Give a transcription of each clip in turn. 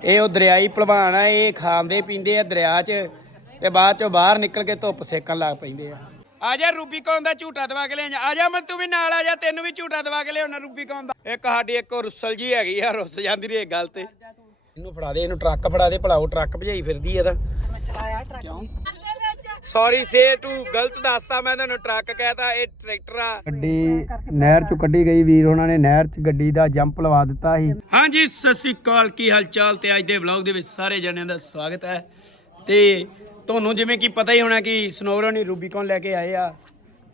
ਇਹ ਉਹ ਦਰਿਆਈ ਭਲਵਾਨ ਆ ਇਹ ਖਾਂਦੇ ਪੀਂਦੇ ਆ ਦਰਿਆ 'ਚ ਤੇ ਬਾਅਦ 'ਚੋਂ ਬਾਹਰ ਨਿਕਲ ਕੇ ਧੁੱਪ ਸੇਕਣ ਲੱਗ ਪੈਂਦੇ ਆ। ਆ ਜਾ ਰੂਬੀਕੌਨ ਦਾ ਝੂਟਾ ਦਵਾ ਕੇ ਲਿਆ ਆ ਜਾ ਮੈਂ ਤੂੰ ਵੀ ਨਾਲ ਆ ਜਾ ਤੈਨੂੰ ਵੀ ਝੂਟਾ ਦਵਾ ਕੇ ਲਿਆਉਣਾ ਰੂਬੀਕੌਨ ਦਾ? ਇੱਕ ਸਾਡੀ ਇੱਕ ਰੁੱਸਲ ਜੀ ਹੈਗੀ ਆ ਰੁੱਸ ਜਾਂਦੀ ਰਹੀ ਇਹ ਗੱਲ ਤੇ। ਇਹਨੂੰ ਫੜਾ ਦੇ ਇਹਨੂੰ ਟਰੱਕ ਫੜਾ ਦੇ ਭਲਾ ਉਹ ਟਰੱਕ ਭਜਾਈ ਫਿਰਦੀ ਇਹਦਾ ਕਿਉਂ ਸੌਰੀ ਸੇ ਟੂ ਗਲਤ ਦੱਸਤਾ ਮੈਂ ਤੁਹਾਨੂੰ ਟਰੱਕ ਕਹਿਤਾ ਇਹ ਟਰੈਕਟਰ ਆ। ਗੱਡੀ ਨਹਿਰ ਚੋਂ ਕੱਢੀ ਗਈ ਵੀਰ ਉਹਨਾਂ ਨੇ ਨਹਿਰ 'ਚ ਗੱਡੀ ਦਾ ਜੰਪ ਲਵਾ ਦਿੱਤਾ ਸੀ। ਹਾਂਜੀ ਸਤਿ ਸ੍ਰੀ ਅਕਾਲ ਕੀ ਹਾਲ ਚਾਲ ਤੇ ਅੱਜ ਦੇ ਵਲੌਗ ਦੇ ਵਿੱਚ ਸਾਰੇ ਜਣਿਆਂ ਦਾ ਸਵਾਗਤ ਹੈ। ਤੇ ਤੁਹਾਨੂੰ ਜਿਵੇਂ ਕਿ ਪਤਾ ਹੀ ਹੋਣਾ ਕਿ ਸਨੋਵਰ ਨੇ ਰੂਬੀਕੌਨ ਲੈ ਕੇ ਆਏ ਆ।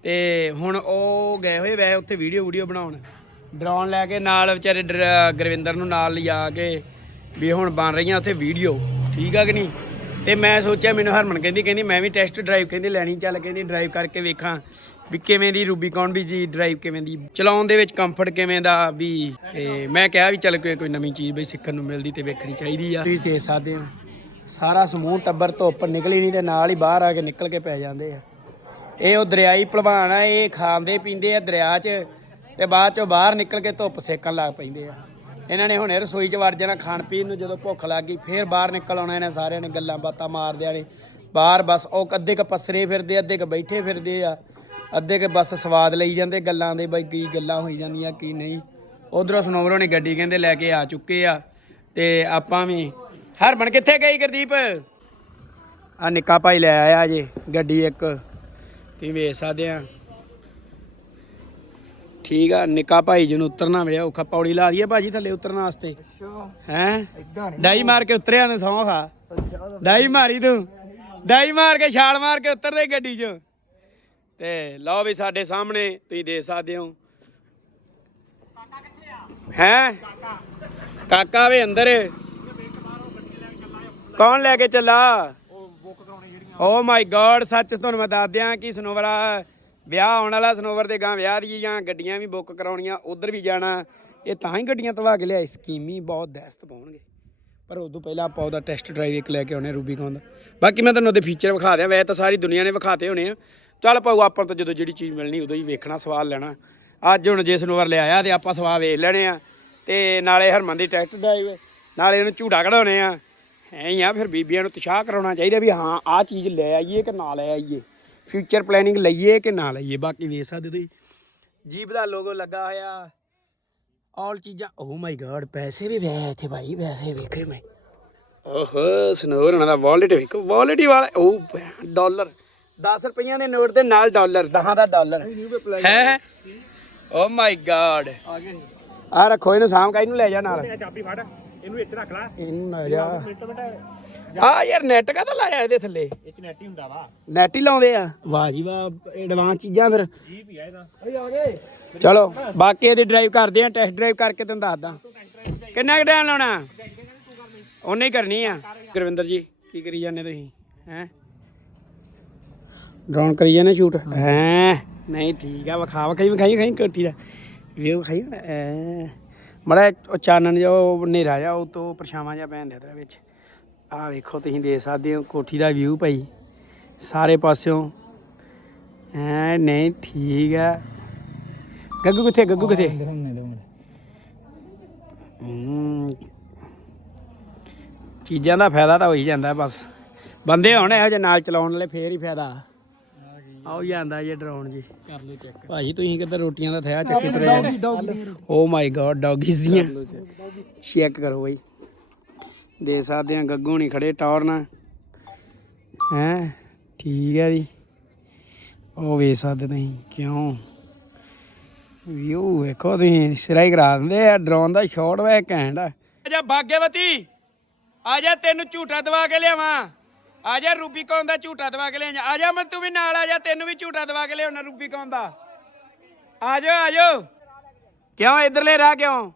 ਤੇ ਹੁਣ ਉਹ ਗਏ ਹੋਏ ਵੈ ਉੱਥੇ ਵੀਡੀਓ ਵੀਡੀਓ ਬਣਾਉਣ। ਡਰੋਨ ਲੈ ਕੇ ਨਾਲ ਵਿਚਾਰੇ ਗੁਰਵਿੰਦਰ ਨੂੰ ਨਾਲ ਲਿਜਾ ਕੇ ਵੀ ਹੁਣ ਬਣ ਰਹੀਆਂ ਉੱਥੇ ਵੀਡੀਓ ਠੀਕ ਆ ਕਿ ਨਹੀਂ? ਤੇ ਮੈਂ ਸੋਚਿਆ ਮੈਨੂੰ ਹਰਮਨ ਕਹਿੰਦੀ ਕਹਿੰਦੀ ਮੈਂ ਵੀ ਟੈਸਟ ਡਰਾਈਵ ਕਹਿੰਦੀ, ਲੈਣੀ ਚੱਲ ਕਹਿੰਦੀ ਡਰਾਈਵ ਕਰਕੇ ਵੇਖਾਂ ਵੀ ਕਿਵੇਂ ਦੀ ਰੂਬੀਕੌਨ ਵੀ ਜੀ ਡਰਾਈਵ ਕਿਵੇਂ ਦੀ, ਚਲਾਉਣ ਦੇ ਵਿੱਚ ਕੰਫਰਟ ਕਿਵੇਂ ਦਾ ਵੀ, ਤੇ ਮੈਂ ਕਿਹਾ ਵੀ ਚੱਲ ਕੋਈ ਕੋਈ ਨਵੀਂ ਚੀਜ਼ ਬਈ ਸਿੱਖਣ ਨੂੰ ਮਿਲਦੀ ਤੇ ਵੇਖਣੀ ਚਾਹੀਦੀ ਆ। ਤੁਸੀਂ ਦੇਖ ਸਕਦੇ ਹੋ, ਸਾਰਾ ਸਮੂਹ ਟੱਬਰ ਧੁੱਪ ਨਿਕਲੀ ਨਹੀਂ ਤੇ ਨਾਲ ਹੀ ਬਾਹਰ ਆ ਕੇ ਨਿਕਲ ਕੇ ਪੈ ਜਾਂਦੇ ਆ। ਇਹ ਉਹ ਦਰਿਆਈ ਭਲਵਾਨ ਆ, ਇਹ ਖਾਂਦੇ ਪੀਂਦੇ ਆ ਦਰਿਆ 'ਚ ਤੇ ਬਾਅਦ 'ਚੋਂ ਬਾਹਰ ਨਿਕਲ ਕੇ ਧੁੱਪ ਸੇਕਣ ਲੱਗ ਪੈਂਦੇ ਆ। ਇਹਨਾਂ ਨੇ ਹੁਣੇ ਰਸੋਈ 'ਚ ਵੜ ਜਾਣਾ, ਖਾਣ ਪੀਣ ਨੂੰ ਜਦੋਂ ਭੁੱਖ ਲੱਗ ਗਈ, ਫੇਰ ਬਾਹਰ ਨਿਕਲ ਆਉਣਾ ਇਹਨਾਂ ਸਾਰਿਆਂ ਨੇ ਗੱਲਾਂ ਬਾਤਾਂ ਮਾਰਦਿਆਂ ਨੇ। ਬਾਹਰ ਬਸ ਉਹ ਅੱਧੇ ਕ ਪਸਰੇ ਫਿਰਦੇ, ਅੱਧੇ ਕ ਬੈਠੇ ਫਿਰਦੇ ਆ। ਅੱਧੇ ਕ ਬਸ ਸਵਾਦ ਲਈ ਜਾਂਦੇ ਗੱਲਾਂ ਦੇ ਬਈ ਕੀ ਗੱਲਾਂ ਹੋਈ ਜਾਂਦੀਆਂ, ਕੀ ਨਹੀਂ। ਉਧਰੋਂ ਸਨੋਵਰੋਂ ਨੇ ਗੱਡੀ ਕਹਿੰਦੇ ਲੈ ਕੇ ਆ ਚੁੱਕੇ ਆ ਤੇ ਆਪਾਂ ਵੀ ਹਰਮਨ ਕਿੱਥੇ ਗਈ ਗੁਰਦੀਪ? ਆ ਨਿੱਕਾ ਭਾਈ ਲੈ ਆਇਆ ਜੇ, ਗੱਡੀ ਇੱਕ। ਤੁਸੀਂ ਵੇਖ ਸਕਦੇ ਆ। ਠੀਕ ਆ ਨਿੱਕਾ ਭਾਈ ਜੀ ਨੂੰ ਉਤਰਨਾ ਮਿਲਿਆ ਔਖਾ ਪੌੜੀ ਲਾ ਦਈਏ ਭਾਜੀ ਥੱਲੇ ਉਤਰਨ ਵਾਸਤੇ। ਹੈ? ਡਾਈ ਮਾਰ ਕੇ ਉਤਰਿਆ ਨੇ ਸੌਂ ਖਾ ਡਾਈ ਮਾਰੀ ਤੂੰ। ਡਾਈ ਮਾਰ ਕੇ ਛਾਲ ਮਾਰ ਕੇ ਉਤਰਦੇ ਗੱਡੀ 'ਚ। ਤੇ ਲਓ ਵੀ ਸਾਡੇ ਸਾਹਮਣੇ ਤੁਸੀਂ ਦੇਖ ਸਕਦੇ ਹੋ। ਹੈ? ਕਾਕਾ ਵੇ ਅੰਦਰ। ਕੌਣ ਲੈ ਕੇ ਚੱਲਾ? ਓ ਮਾਈ ਗॉड ਸੱਚ ਤੁਹਾਨੂੰ ਮੈਂ ਦੱਸ ਦਿਆਂ ਕਿ ਸਨੋਵਰਾ ਵਿਆਹ ਆਉਣ ਵਾਲਾ, ਸਨੋਵਰ ਦੇ ਗਾਂ ਵਿਆਹ ਦੀ ਜਾਂ ਗੱਡੀਆਂ ਵੀ ਬੁੱਕ ਕਰਾਉਣੀਆਂ, ਉਧਰ ਵੀ ਜਾਣਾ। ਇਹ ਤਾਂ ਹੀ ਗੱਡੀਆਂ ਤਵਾ ਕੇ ਲਿਆਏ, ਸਕੀਮੀ ਬਹੁਤ ਦਹਿਸ਼ਤ ਪਾਉਣਗੇ। ਪਰ ਉਦੋਂ ਪਹਿਲਾਂ ਆਪਾਂ ਉਹਦਾ ਟੈਸਟ ਡਰਾਈਵ ਇੱਕ ਲੈ ਕੇ ਆਉਣੇ ਰੂਬੀਕੌਨ ਦਾ। ਬਾਕੀ ਮੈਂ ਤੁਹਾਨੂੰ ਉਹਦੇ ਫੀਚਰ ਵਿਖਾ ਦਿਆਂ, ਵੈਸੇ ਤਾਂ ਸਾਰੀ ਦੁਨੀਆ ਨੇ ਵਿਖਾਤੇ ਹੋਣੇ ਆ। ਚੱਲ ਪਾਉ ਆਪਾਂ ਤੋਂ ਜਦੋਂ ਜਿਹੜੀ ਚੀਜ਼ ਮਿਲਣੀ, ਉਦੋਂ ਹੀ ਵੇਖਣਾ, ਸਵਾਲ ਲੈਣਾ। ਅੱਜ ਹੁਣ ਜੇ ਸਨੋਵਰ ਲਿਆਇਆ ਤੇ ਆਪਾਂ ਸਵਾਲ ਵੇਖ ਲੈਣੇ ਆ। ਤੇ ਨਾਲੇ ਹਰਮਨ ਦੀ ਟੈਸਟ ਡਰਾਈਵ ਨਾਲੇ ਉਹਨੂੰ ਝੂੜਾ ਕਢਾਉਣੇ ਆ। ਐਂ ਆ, ਫਿਰ ਬੀਬੀਆਂ ਨੂੰ ਉਤਸ਼ਾਹ ਕਰਾਉਣਾ ਚਾਹੀਦਾ ਵੀ ਹਾਂ, ਆਹ ਚੀਜ਼ ਲੈ ਆਈਏ ਕਿ ਨਾ ਲੈ ਆਈਏ। ਫਿਊਚਰ ਪਲੈਨਿੰਗ ਲਈਏ ਕਿ ਨਾ ਲਈਏ ਬਾਕੀ ਵੇਖ ਸਕਦੇ ਤੁਸੀਂ। ਜੀਪ ਦਾ ਲੋਗੋ ਲੱਗਾ ਹੋਇਆ। ਆਲ ਚੀਜ਼ਾਂ ਓ ਮਾਈ ਗॉड ਪੈਸੇ ਵੀ ਵੇ ਇੱਥੇ ਭਾਈ ਪੈਸੇ ਵੇਖੇ ਮੈਂ। ਓਹੋ ਸਨੋਰ ਉਹਨਾਂ ਦਾ ਵਾਲਟ ਵੇਖੋ ਵਾਲਟ ਹੀ ਵਾਲਾ ਉਹ ਡਾਲਰ 10 ਰੁਪਈਆਂ ਦੇ ਨੋਟ ਦੇ ਨਾਲ ਡਾਲਰ 10 ਦਾ ਡਾਲਰ ਹੈ? ਓ ਮਾਈ ਗॉड ਆ ਰੱਖੋ ਇਹਨੂੰ ਸਾਂਭ ਕੇ ਇਹਨੂੰ ਲੈ ਜਾ ਨਾਲ। ਚਾਬੀ ਫੜ। ਇਹਨੂੰ ਇੱਥੇ ਰੱਖ ਲੈ। ਇਹਨੂੰ ਲੈ ਜਾ। ਮਿੰਟ ਮਿੰਟ ਆ ਯਾਰ ਨੈਟ ਕਾ ਤਾਂ ਲਾਇਆ ਇਹਦੇ ਥੱਲੇ? ਇਹ ਚ ਨੈਟ ਹੀ ਹੁੰਦਾ ਵਾ। ਨੈਟ ਹੀ ਲਾਉਂਦੇ ਆ। ਵਾਹ ਜੀ ਵਾਹ ਐਡਵਾਂਸ ਚੀਜ਼ਾਂ ਫਿਰ। ਜੀ ਵੀ ਆ ਇਹਦਾ। ਓਏ ਆ ਗਏ। ਚਲੋ ਬਾਕੀ ਇਹਦੀ ਡਰਾਈਵ ਕਰਦੇ ਆ ਟੈਸਟ ਡਰਾਈਵ ਕਰਕੇ ਤੈਨੂੰ ਦੱਸਦਾ। ਕਿੰਨਾ ਕੁ ਟਾਈਮ ਲਾਉਣਾ? ਉਹਨੇ ਹੀ ਕਰਨੀ ਆ। ਗੁਰਵਿੰਦਰ ਜੀ ਕੀ ਕਰੀ ਜਾਂਦੇ ਤੁਸੀਂ? ਹੈ? ਡਰੋਨ ਕਰੀ ਜਾਂਦੇ ਸ਼ੂਟ ਹੈ? ਨਹੀਂ ਠੀਕ ਆ ਵਿਖਾ ਵਿਖਾਈ ਵਿਖਾਈ ਖਾਈ ਕੋਠੀ ਦਾ। ਵੀਊ ਖਾਈ ਮੜਾ ਉਹ ਚਾਨਣ ਜੋ ਹਨੇਰਾ ਜਾ ਉਹ ਤੋਂ ਪਰਛਾਵਾਂ ਜਾ ਪੈਣ ਤੇਰੇ ਵਿੱਚ। ਆਹ ਵੇਖੋ ਤੁਸੀਂ ਦੇਖ ਸਕਦੇ ਹੋ ਕੋਠੀ ਦਾ ਵਿਊ ਭਾਈ। ਸਾਰੇ ਪਾਸਿਓਂ। ਐ ਨਹੀਂ ਠੀਕ ਆ। ਗੱਗੂ ਕਿੱਥੇ ਗੱਗੂ ਕਿੱਥੇ? ਹੂੰ। ਚੀਜ਼ਾਂ ਦਾ ਫਾਇਦਾ ਤਾਂ ਹੋ ਹੀ ਜਾਂਦਾ ਬਸ। ਬੰਦੇ ਹੋਣ ਇਹੋ ਜਿਹੇ ਨਾਲ ਚਲਾਉਣ ਵਾਲੇ ਫੇਰ ਹੀ ਫਾਇਦਾ। ਆਉ ਜਾਂਦਾ ਜੇ ਡਰਾਉਣ ਜੀ। ਕਰ ਲਓ ਚੈੱਕ ਭਾਜੀ ਤੁਸੀਂ ਕਿੱਧਰ ਰੋਟੀਆਂ ਦਾ ਥਿਆ ਚੱਕੀ ਤੁਰੇ ਓ ਮਾਈ ਗॉड ਡੌਗੀਜ਼ ਦੀਆਂ। ਚੈੱਕ ਕਰੋ ਬਈ। ਦੇ ਸਕਦੇ ਆ ਗੱਗੂ ਨਹੀਂ ਖੜੇ ਟੌਰ ਨਾਲ। ਹੈ? ਠੀਕ ਹੈ ਜੀ। ਉਹ ਵੇ ਸਕਦੇ ਨਹੀਂ ਕਿਉਂ? ਵਿਊ ਵੇਖੋ ਤੁਸੀਂ ਸਿਰਾ ਹੀ ਕਰਾ ਦਿੰਦੇ ਆ ਡਰੋਨ ਦਾ ਸ਼ਾਟ ਵੇ ਘੈਂਟ ਆ। ਜਾ ਭਾਗਿਆਵਤੀ ਆ ਜਾ ਤੈਨੂੰ ਝੂਟਾ ਦਵਾ ਕੇ ਲਿਆਵਾਂ। ਆ ਜਾ ਰੂਬੀਕੌਨ ਦਾ ਝੂਟਾ ਦਵਾ ਕੇ ਲਿਆ ਆ ਜਾ ਮੈਂ ਤੂੰ ਵੀ ਨਾਲ ਆ ਜਾ ਤੈਨੂੰ ਵੀ ਝੂਟਾ ਦਵਾ ਕੇ ਲਿਆਉਣਾ ਰੂਬੀਕੌਨ ਦਾ। ਆ ਜਾ ਆ ਜਾ। ਕਿਉਂ ਇਧਰਲੇ ਰਾਹ ਕਿਉਂ?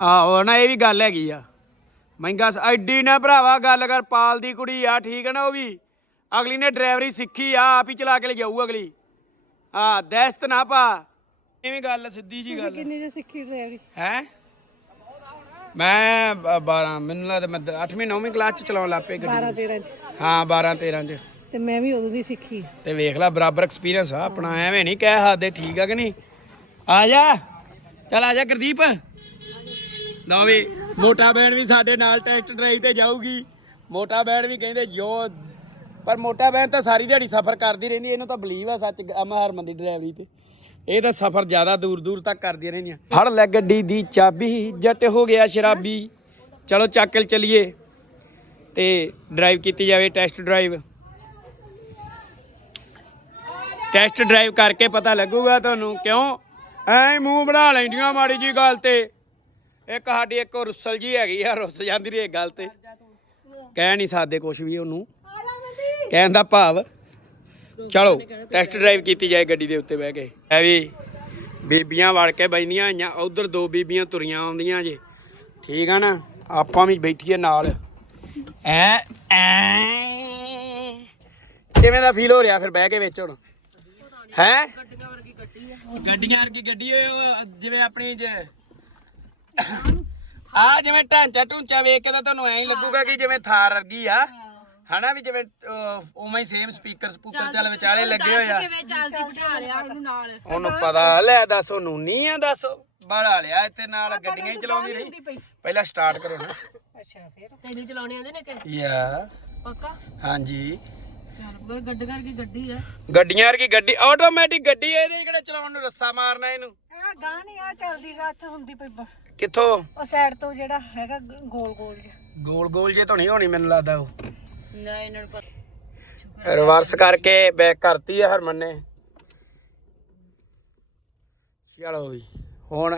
ਆਹੋ ਨਾ ਇਹ ਵੀ ਗੱਲ ਹੈਗੀ ਆ। ਮਹਿੰਗਾ ਐਡੀ ਨਾ ਭਰਾਵਾ ਗੱਲ ਕਰ ਪਾਲ ਦੀ ਕੁੜੀ ਆ ਠੀਕ ਹੈ ਨਾ ਉਹ ਵੀ। ਅਗਲੀ ਨੇ ਡਰਾਈਵਰੀ ਸਿੱਖੀ ਆ ਆਪ ਹੀ ਚਲਾ ਕੇ ਲੈ ਜਾਊ ਅਗਲੀ। ਹਾਂ ਦਹਿਸ਼ਤ ਨਾ ਪਾ। ਐਵੇਂ ਗੱਲ ਸਿੱਧੀ ਜੀ ਗੱਲ। ਕਿੰਨੀ ਜੇ ਸਿੱਖੀ ਡਰਾਈਵਰੀ? ਹੈ? ਮੈਂ 12 ਮੈਨੂੰ ਲੱਗਦਾ ਮੈਂ 8ਵੀਂ 9ਵੀਂ ਕਲਾਸ ਚ ਚਲਾਉਣ ਲੱਗ ਗੱਡੀ 12 13 ਚ। ਹਾਂ 12 13 ਚ। ਤੇ ਮੈਂ ਵੀ ਉਦੋਂ ਦੀ ਸਿੱਖੀ। ਤੇ ਵੇਖ ਲੈ ਬਰਾਬਰ ਐਕਸਪੀਰੀਅੰਸ ਆ ਆਪਣਾ ਐਵੇਂ ਨਹੀਂ ਕਹਿ ਸਕਦੇ ਠੀਕ ਆ ਕਿ ਨਹੀਂ? ਆ ਜਾ। ਚੱਲ ਆ ਜਾ ਗੁਰਦੀਪ। ਲਓ ਵੀ ਮੋਟਾ ਬੈਣ ਵੀ ਸਾਡੇ ਨਾਲ ਟੈਸਟ ਡਰਾਈਵ ਤੇ ਜਾਊਗੀ। ਮੋਟਾ ਬੈਣ ਵੀ ਕਹਿੰਦੇ ਜੋ ਪਰ ਮੋਟਾ ਬੈਣ ਤਾਂ ਸਾਰੀ ਦਿਹਾੜੀ ਸਫ਼ਰ ਕਰਦੀ ਰਹਿੰਦੀ ਇਹਨੂੰ ਤਾਂ ਬਲੀਵ ਆ ਸੱਚ ਅਮਾ ਹਰਮਨ ਦੀ ਡਰਾਈਵਰੀ ਤੇ। ਇਹ ਤਾਂ ਸਫ਼ਰ ਜ਼ਿਆਦਾ ਦੂਰ ਦੂਰ ਤੱਕ ਕਰਦੀਆਂ ਰਹਿੰਦੀਆਂ। ਫੜ ਲੈ ਗੱਡੀ ਦੀ ਚਾਬੀ ਜੱਟ ਹੋ ਗਿਆ ਸ਼ਰਾਬੀ। ਚਲੋ ਚੱਕ ਕੇ ਚਲੀਏ ਤੇ ਡਰਾਈਵ ਕੀਤੀ ਜਾਵੇ ਟੈਸਟ ਡਰਾਈਵ ਟੈਸਟ ਡਰਾਈਵ ਕਰਕੇ ਪਤਾ ਲੱਗੂਗਾ ਤੁਹਾਨੂੰ ਕਿਉਂ? ਐ ਮੂੰਹ ਬਣਾ ਲੈਂਦੀਆਂ ਮਾੜੀ ਜੀ ਗੱਲ ਤੇ। ਇੱਕ ਸਾਡੀ ਇੱਕ ਰੁੱਸਲ ਜੀ ਹੈਗੀ ਆ ਰੁੱਸ ਜਾਂਦੀ ਰਹੀ ਇਹ ਗੱਲ ਤੇ। ਕਹਿ ਨਹੀਂ ਸਕਦੇ ਕੁਝ ਵੀ ਉਹਨੂੰ। ਕਹਿਣ ਦਾ ਭਾਵ ਚਲੋ ਟੈਸਟ ਡਰਾਈਵ ਕੀਤੀ ਜਾਏ ਗੱਡੀ ਦੇ ਉੱਤੇ ਬਹਿ ਕੇ। ਐ ਵੀ ਬੀਬੀਆਂ ਵੜ ਕੇ ਬੈਂਦੀਆਂ ਆਈਆਂ, ਉਧਰ ਦੋ ਬੀਬੀਆਂ ਤੁਰੀਆਂ ਆਉਂਦੀਆਂ ਜੇ। ਠੀਕ ਆ ਨਾ? ਆਪਾਂ ਵੀ ਬੈਠੀਏ ਨਾਲ। ਐ ਐ। ਕਿਵੇਂ ਦਾ ਫੀਲ ਹੋ ਰਿਹਾ ਫਿਰ ਬਹਿ ਕੇ ਵਿੱਚ ਹੁਣ? ਹੈ? ਗੱਡੀਆਂ ਵਰਗੀ ਗੱਡੀ ਉਹ ਜਿਵੇਂ ਆਪਣੀ ਜ ਆ ਜਿਵੇਂ ਢਾਂਚਾ ਢੂੰਚਾ ਵੇਖ ਕੇ ਤਾਂ ਤੁਹਾਨੂੰ ਐਂ ਹੀ ਲੱਗੂਗਾ ਕਿ ਜਿਵੇਂ ਥਾਰ ਵਰਗੀ ਆ। ਹਨਾ ਵੀ ਜਿਵੇਂ ਉਵੇਂ ਹੀ ਸੇਮ ਸਪੀਕਰ ਸਪੂਕਰ ਚੱਲ ਵਿਚਾਲੇ ਲੱਗੇ ਹੋਏ ਆ। ਚੱਲਦੀ ਬਿਠਾ ਲਿਆ ਉਹਨੂੰ ਨਾਲ। ਉਹਨੂੰ ਪਤਾ ਲੈ ਦੱਸ ਉਹਨੂੰ ਨਹੀਂ ਆ ਦੱਸ ਬੜਾ ਲਿਆ ਇੱਥੇ ਨਾਲ ਗੱਡੀਆਂ ਹੀ ਚਲਾਉਂਦੀ ਰਹੀ। ਪਹਿਲਾਂ ਸਟਾਰਟ ਕਰੋ ਨਾ। ਅੱਛਾ ਫਿਰ? ਤੈਨੂੰ ਚਲਾਉਣੇ ਆਉਂਦੇ ਨੇ ਕਿ? ਯਾ। ਪੱਕਾ? ਹਾਂਜੀ। ਚੱਲ ਗੱਡ ਕਰਕੇ ਗੱਡੀ ਆ। ਗੱਡੀਆਂ ਵਰਗੀ ਗੱਡੀ ਆਟੋਮੈਟਿਕ ਗੱਡੀ ਇਹਦੇ ਕਿਹੜਾ ਚਲਾਉਣ ਨੂੰ ਰੱਸਾ ਮਾਰਨਾ ਇਹਨੂੰ? ਆ ਗਾਂ ਨਹੀਂ ਆ ਚੱਲਦੀ ਗਾ ਇੱਥੇ ਹੁੰਦੀ ਪਈ ਬ- ਕਿੱਥੋਂ? ਉਹ ਸਾਈਡ ਤੋਂ ਜਿਹੜਾ ਹੈਗਾ ਗੋਲ ਗੋਲ ਜਿਹਾ। ਗੋਲ ਗੋਲ ਜੇ ਤਾਂ ਨਹੀਂ ਹੋਣੀ ਮੈਨੂੰ ਲੱਗਦਾ ਉਹ। ਨਾ ਇਹਨਾਂ ਨੂੰ ਪਤਾ। ਰਿਵਰਸ ਕਰਕੇ ਬੈਕ ਕਰਤੀ ਆ ਹਰਮਨ ਨੇ। ਚਲੋ ਵੀ ਹੁਣ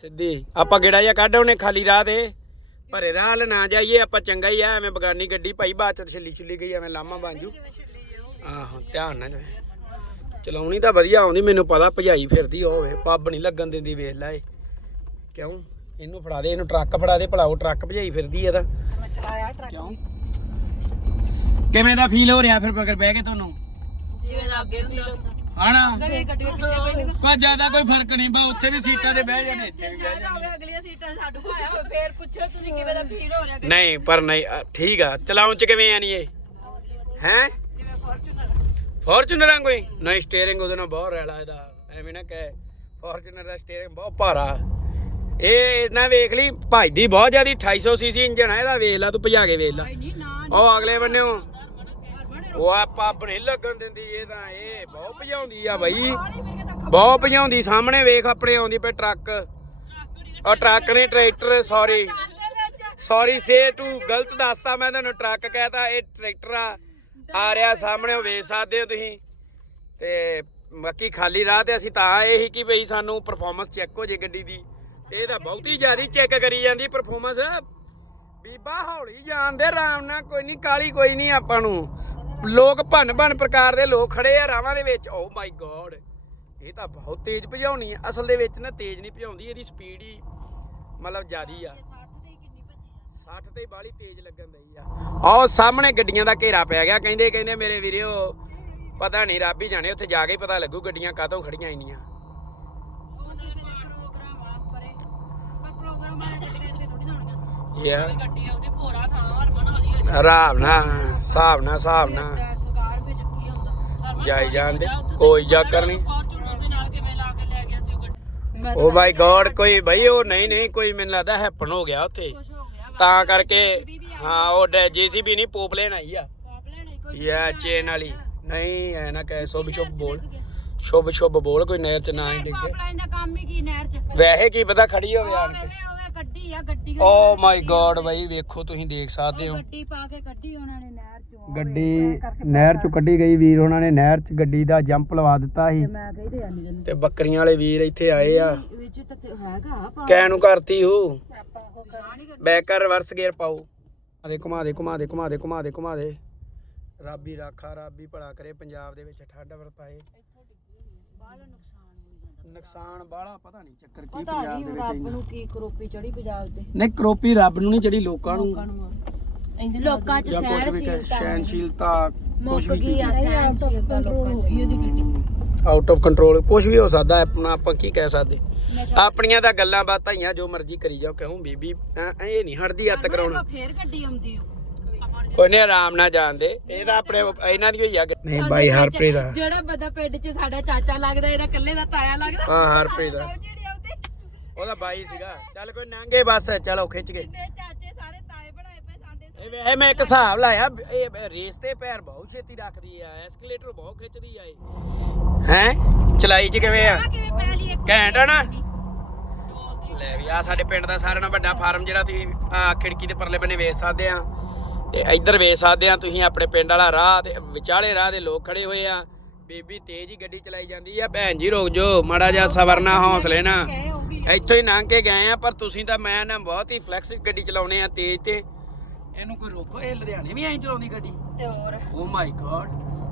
ਸਿੱਧੀ ਆਪਾਂ ਗੇੜਾ ਜਿਹਾ ਕੱਢ ਉਹਨੇ ਖਾਲੀ ਰਾਹ ਤੇ। ਭਰੇ ਰਾਹ ਵੱਲ ਨਾ ਜਾਈਏ ਆਪਾਂ ਚੰਗਾ ਹੀ ਆ ਐਵੇਂ ਬਗਾਨੀ ਗੱਡੀ ਭਾਈ ਬਾਅਦ ਚ ਛਿੱਲੀ ਛੁੱਲੀ ਗਈ ਐਵੇਂ ਲਾਮਾ ਬਾਂਜੂ ਆਹੋ ਧਿਆਨ ਨਾਲ। ਚਲਾਉਣੀ ਤਾਂ ਵਧੀਆ ਆਉਂਦੀ ਮੈਨੂੰ ਪਤਾ ਭਜਾਈ ਫਿਰਦੀ ਹੋਵੇ ਪੱਬ ਨਹੀਂ ਲੱਗਣ ਦਿੰਦੀ ਵੇਖ ਲੈ ਕਿਉਂ? ਇਹਨੂੰ ਫੜਾ ਦੇ ਇਹਨੂੰ ਟਰੱਕ ਫੜਾ ਦੇ ਭਲਾਓ ਟਰੱਕ ਭਜਾਈ ਫਿਰਦੀ ਚਲਾਇਆ ਟਰੱਕ ਕਿਉਂ? ਕਿਵੇਂ ਦਾ ਫੀਲ ਹੋ ਰਿਹਾ ਫਿਰ ਮਗਰ ਬਹਿ ਕੇ ਤੁਹਾਨੂੰ? ਜਿਵੇਂ ਦਾ ਅੱਗੇ ਹੁੰਦਾ। ਹਣਾ ਗੱਡੀ ਗੱਡੀ ਦੇ ਪਿੱਛੇ ਬੈਠ ਕੋਈ ਜ਼ਿਆਦਾ ਕੋਈ ਫ਼ਰਕ ਨਹੀਂ ਬਾ ਉੱਥੇ ਵੀ ਸੀਟਾਂ ਤੇ ਬਹਿ ਜਾਣੇ ਇੱਥੇ ਵੀ ਬਹਿ ਜਾਣਾ। ਹੋਵੇ ਅਗਲੀਆਂ ਸੀਟਾਂ ਸਾਡੂ ਆਇਆ ਹੋਵੇ ਫੇਰ ਪੁੱਛੋ ਤੁਸੀਂ ਕਿਵੇਂ ਦਾ ਫੀਲ ਹੋ ਰਿਹਾ ਜਾਣੇ। ਨਹੀਂ ਪਰ ਨਹੀਂ ਅ, ਠੀਕ ਆ। ਚਲਾਉਣ ਚ ਕਿਵੇਂ ਆ ਨਹੀਂ ਇਹ? ਹੈ? ਫੋਰਚੂਨਰ ਕੋਈ? ਨਹੀਂ ਸਟੀਅਰਿੰਗ ਉਹਦੇ ਨਾਲ ਬਹੁਤ ਰੈਲਾ ਇਹਦਾ। ਐਵੇਂ ਨਾ ਕਹੇ ਫੋਰਚੂਨਰ ਦਾ ਸਟੀਅਰਿੰਗ ਬਹੁਤ ਭਾਰਾ। ਇਹ ਇਹਨਾਂ ਵੇਖ ਲਈ ਭਜਦੀ ਬਹੁਤ ਜ਼ਿਆਦੀ 2800 ਸੀਸੀ ਇੰਜਨ ਆ ਇਹਦਾ ਵੇਖ ਲੈ ਤੂੰ ਭਜਾ ਕੇ ਵੇਖ ਲੈ। ਨਹੀਂ ਨਾ ਉਹ ਅਗਲੇ ਬੰਨਿਓ ਉਹ ਆਪਾਂ ਨਹੀਂ ਲੱਗਣ ਦਿੰਦੀ ਇਹ ਤਾਂ ਇਹ ਬਹੁਤ ਭਜਾਉਂਦੀ ਆ ਬਾਈ। ਬਹੁਤ ਭਜਾਉਂਦੀ, ਸਾਹਮਣੇ ਵੇਖ ਆਪਣੇ ਆਉਂਦੀ ਪਈ ਟਰੱਕ। ਉਹ ਟਰੱਕ ਨਹੀਂ, ਟਰੈਕਟਰ ਸੌਰੀ ਸੌਰੀ ਸੇ ਟੂ ਗਲਤ ਦੱਸਤਾ, ਮੈਂ ਤੁਹਾਨੂੰ ਟਰੱਕ ਕਹਿਤਾ, ਇਹ ਟਰੈਕਟਰ ਆ। ਆ ਰਿਹਾ ਸਾਹਮਣੇ, ਉਹ ਵੇਖ ਸਕਦੇ ਹੋ ਤੁਸੀਂ। ਤੇ ਬਾਕੀ ਖਾਲੀ ਰਾਹ ਤੇ ਅਸੀਂ ਤਾਂ ਇਹ ਹੀ ਕਿ ਬਈ ਸਾਨੂੰ ਪਰਫਾਰਮੈਂਸ ਚੈੱਕ ਹੋ ਜੇ ਗੱਡੀ ਦੀ। ਇਹ ਤਾਂ ਬਹੁਤੀ ਜ਼ਿਆਦਾ ਚੈੱਕ ਕਰੀ ਜਾਂਦੀ ਪਰਫਾਰਮੈਂਸ ਬੀਬਾ ਹੌਲੀ ਜਾਂਦੇ ਆਰਾਮ ਨਾਲ, ਕੋਈ ਨਹੀਂ ਕਾਲੀ ਕੋਈ ਨਹੀਂ ਆਪਾਂ ਨੂੰ। ਲੋਕ ਭੰਨ ਭੰਨ ਪ੍ਰਕਾਰ ਦੇ ਲੋਕ ਖੜੇ ਆ ਰਾਵਾਂ ਦੇ ਵਿੱਚ। ਓ ਮਾਈ ਗੋਡ ਇਹ ਤਾਂ ਬਹੁਤ ਤੇਜ਼ ਭਜਾਉਣੀ ਆ। ਅਸਲ ਦੇ ਵਿੱਚ ਨਾ ਤੇਜ਼ ਨਹੀਂ ਭਜਾਉਂਦੀ, ਇਹਦੀ ਸਪੀਡ ਹੀ ਮਤਲਬ ਜ਼ਿਆਦੀ ਆ। 60 ਤੇ ਬਾਲੀ ਤੇਜ਼ ਲੱਗਣ ਦਈ ਆ। ਆਹ ਸਾਹਮਣੇ ਗੱਡੀਆਂ ਦਾ ਘੇਰਾ ਪੈ ਗਿਆ। ਕਹਿੰਦੇ ਕਹਿੰਦੇ ਮੇਰੇ ਵੀਰਿਓ, ਪਤਾ ਨਹੀਂ, ਰੱਬ ਹੀ ਜਾਣੇ, ਉੱਥੇ ਜਾ ਕੇ ਪਤਾ ਲੱਗੂ ਗੱਡੀਆਂ ਕਾਹਤੋਂ ਖੜੀਆਂ ਇੰਨੀਆਂ ਪ੍ਰੋਗਰਾਮ ਆ ਪਰੇ ਪਰ ਪ੍ਰੋਗਰਾਮ ਆ ਗੱਡੀਆਂ ਇੱਥੇ ਥੋੜੀ ਹੋਣਗੀਆਂ ਯਾ ਗੱਡੀਆਂ ਉਹਦੇ ਭੋਰਾ ਥਾਂ ਹਰ ਬਣਾ ਲਈ ਆਰਾਮ ਨਾਲ ਹਿਸਾਬ ਨਾਲ ਹਿਸਾਬ ਨਾਲ ਚੱਕੀ ਹੁੰਦਾ ਜਾਈ ਜਾਂਦੇ ਕੋਈ ਜਾ ਕਰਨੀ ਫੋਰਚੂਨਰ ਦੇ ਨਾਲ ਕਿਵੇਂ ਲਾ ਕੇ ਲੈ ਗਿਆ ਸੀ ਉਹ ਗੱਡੀ। ਓ ਮਾਈ ਗੋਡ ਕੋਈ ਬਈ ਉਹ ਨਹੀਂ ਨਹੀਂ ਕੋਈ ਮੈਨੂੰ ਲੱਗਦਾ ਹੈਪਨ ਹੋ ਗਿਆ ਉੱਥੇ। ਕੁਛ ਹੋ ਗਿਆ ਤਾਂ ਕਰਕੇ ਹਾਂ ਉਹ ਜੀਸੀਬੀ ਨਹੀਂ ਪੋਪ ਲੈਣ ਆਈ ਆ। ਪਾਪਲੇ ਨਹੀਂ ਕੋਈ ਯਾ ਚੇਨ ਵਾਲੀ। ਨਹੀਂ ਐ ਨਾ ਕਹਿ ਸ਼ੁਭ ਸ਼ੁਭ ਬੋਲ। ਸ਼ੁਭ ਸ਼ੁਭ ਬੋਲ ਕੋਈ ਨਹਿਰ ਚ ਨਾ ਹੀ ਡਿੱਗੇ। ਪਾਪਲਾਈਨ ਦਾ ਕੰਮ ਹੀ ਕੀ ਨਹਿਰ ਚ। ਵੈਸੇ ਕੀ ਪਤਾ ਖੜੀ ਹੋਵੇ ਆਣ ਕੇ। ਗੱਡੀ ਆ ਗੱਡੀ ਓ ਮਾਈ ਗੋਡ ਬਈ ਵੇਖੋ ਤੁਸੀਂ ਦੇਖ ਸਕਦੇ ਹੋ। ਗੱਡੀ ਪਾ ਕੇ ਕੱਢੀ ਉਹਨਾਂ ਨੇ ਨਹਿਰ ਚੋਂ ਗੱਡੀ ਨਹਿਰ ਚ ਕੱਢੀ ਗਈ ਵੀਰ ਉਹਨਾਂ ਨੇ ਨਹਿਰ ਚ ਗੱਡੀ ਦਾ ਜੰਪ ਲਵਾ ਦਿੱਤਾ ਸੀ। ਮੈਂ ਤੇ ਬੱਕਰੀਆਂ ਵਾਲੇ ਵੀਰ ਇੱਥੇ ਆਏ ਆ। ਵਿੱਚ ਤਾਂ ਤੇ ਹੈਗਾ ਪਾ ਕੈ ਨੂੰ ਕਰਤੀ ਹੂ ਆਪਾਂ ਉਹ ਕਰ ਬੈਕ ਕਰ ਰਿਵਰਸ ਗੇਅਰ ਪਾਓ। ਆ ਦੇ ਘੁਮਾ ਦੇ ਘੁਮਾ ਦੇ ਘੁਮਾ ਦੇ ਘੁਮਾ ਦੇ ਘੁਮਾ ਦੇ। ਰੱਬੀ ਰਾਖਾ ਰੱਬੀ ਭਲਾ ਕਰੇ ਪੰਜਾਬ ਦੇ ਵਿੱਚ ਠੰਡ ਵਰਤਾਏ। ਨੁਕਸਾਨ ਬਾਹਲਾ ਪਤਾ ਨਹੀਂ ਚੱਕਰ ਕੀ ਪੰਜਾਬ ਦੇ ਵਿੱਚ ਇੰਨਾ। ਨੂੰ ਕੀ ਕਰੋਪੀ ਚੜੀ ਪੰਜਾਬ ਤੇ। ਨਹੀਂ ਕਰੋਪੀ ਰੱਬ ਨੂੰ ਨਹੀਂ ਜਿਹੜੀ ਲੋਕਾਂ ਨੂੰ। ਲੋਕਾਂ ਚ ਜਾਂ ਕੁਝ ਵੀ ਕਹੇ ਸਹਿਨਸ਼ੀਲਤਾ ਕੁਝ ਮੁੱਕ ਵੀ ਗਈ ਆ ਸਹਿਨਸ਼ੀਲਤਾ ਲੋਕਾਂ ਚ। ਗੱਡੀ। ਆਊਟ ਆਫ ਕੰਟਰੋਲ ਕੁਝ ਵੀ ਹੋ ਸਕਦਾ ਆਪਣਾ ਆਪਾਂ ਕੀ ਕਹਿ ਸਕਦੇ? ਆਪਣੀਆਂ ਤਾਂ ਗੱਲਾਂ ਬਾਤਾਂ ਹੀ ਆ ਜੋ ਮਰਜ਼ੀ ਕਰੀ ਜਾਓ ਕਿਉਂ? ਬੀਬੀ ਐਂ- ਇਹ ਨਹੀਂ ਹਟਦੀ ਹੱਤ ਕਰਾਉਣਾ। ਫੇਰ ਗੱਡੀ ਆਉਂਦੀ ਓ ਕੋਈ ਨਹੀਂ ਆਰਾਮ ਨਾਲ ਜਾਣਦੇ। ਇਹ ਤਾਂ ਆਪਣੇ ਇਹਨਾਂ ਦੀ ਹੋਈ ਆ ਨਹੀਂ ਬਾਈ ਹਰਪ੍ਰੀਤ ਦਾ ਜਿਹੜਾ ਬੰਦਾ ਪਿੰਡ 'ਚ ਸਾਡਾ ਚਾਚਾ ਲੱਗਦਾ ਇਹਦਾ ਇਕੱਲੇ ਦਾ ਤਾਇਆ ਲੱਗਦਾ। ਹਾਂ ਹਰਪ੍ਰੀਤ ਦਾ ਉਹਦਾ ਬਾਈ ਸੀਗਾ। ਚੱਲ ਕੋਈ ਨੰਗੇ ਬਸ ਚਲੋ ਖਿੱਚ ਕੇ। ਤੇ ਚਾਚੇ ਸਾਰੇ ਤਾਏ ਬਣਾਏ ਪਏ ਸਾਡੇ ਇਹ ਵੇਖ ਮੈਂ ਇੱਕ ਹਿਸਾਬ ਲਾਇਆ ਇਹ ਰੇਸ ਤੇ ਪੈਰ ਬਹੁਤ ਛੇਤੀ ਰੱਖਦੀ ਆ ਐਸਕੇਲੇਟਰ ਬਹੁਤ ਖਿੱਚਦੀ ਆ ਇਹ। ਹੈ? ਚਲਾਈ ਚ ਕਿਵੇਂ ਆ? ਕਿਵੇਂ ਪੈ ਲਈ ਇੱਕ ਘੈਂਟ ਆ ਨਾ? ਲੈ ਵੀ ਆ ਸਾਡੇ ਪਿੰਡ ਦਾ ਸਾਰਿਆਂ ਨਾਲੋਂ ਵੱਡਾ ਫਾਰਮ ਜਿਹੜਾ ਤੁਸੀਂ ਆ ਖਿੜਕੀ ਦੇ ਪਰਲੇ ਬੰਨੇ ਵੇਚ ਸਕਦੇ ਆ। ਤੇ ਇੱਧਰ ਵੇਚ ਸਕਦੇ ਆ ਤੁਸੀਂ ਆਪਣੇ ਪਿੰਡ ਵਾਲਾ ਰਾਹ ਤੇ ਵਿਚਾਲੇ ਰਾਹ ਦੇ ਲੋਕ ਖੜੇ ਹੋਏ ਆ। ਬੀਬੀ ਤੇਜ਼ ਹੀ ਗੱਡੀ ਚਲਾਈ ਜਾਂਦੀ ਆ। ਭੈਣ ਜੀ ਰੁਕ ਜੋ ਮਾੜਾ ਜਿਹਾ ਸਬਰਨਾ ਹੌਸਲੇ ਨਾ ਇੱਥੋਂ ਹੀ ਲੰਘ ਕੇ ਗਏ ਆ ਪਰ ਤੁਸੀਂ ਤਾਂ ਮੈਂ ਨਾ ਬਹੁਤ ਹੀ ਫਲੈਕਸ ਗੱਡੀ ਚਲਾਉਣੇ ਆ ਤੇਜ਼ ਤੇ। ਇਹਨੂੰ ਕੋਈ ਰੋਕੋ ਇਹ ਲੁਧਿਆਣੇ ਵੀ ਐਂ ਚਲਾਉਂਦੀ ਗੱਡੀ? ਤੇ ਹੋਰ? ਓ ਮਾਈ ਗॉड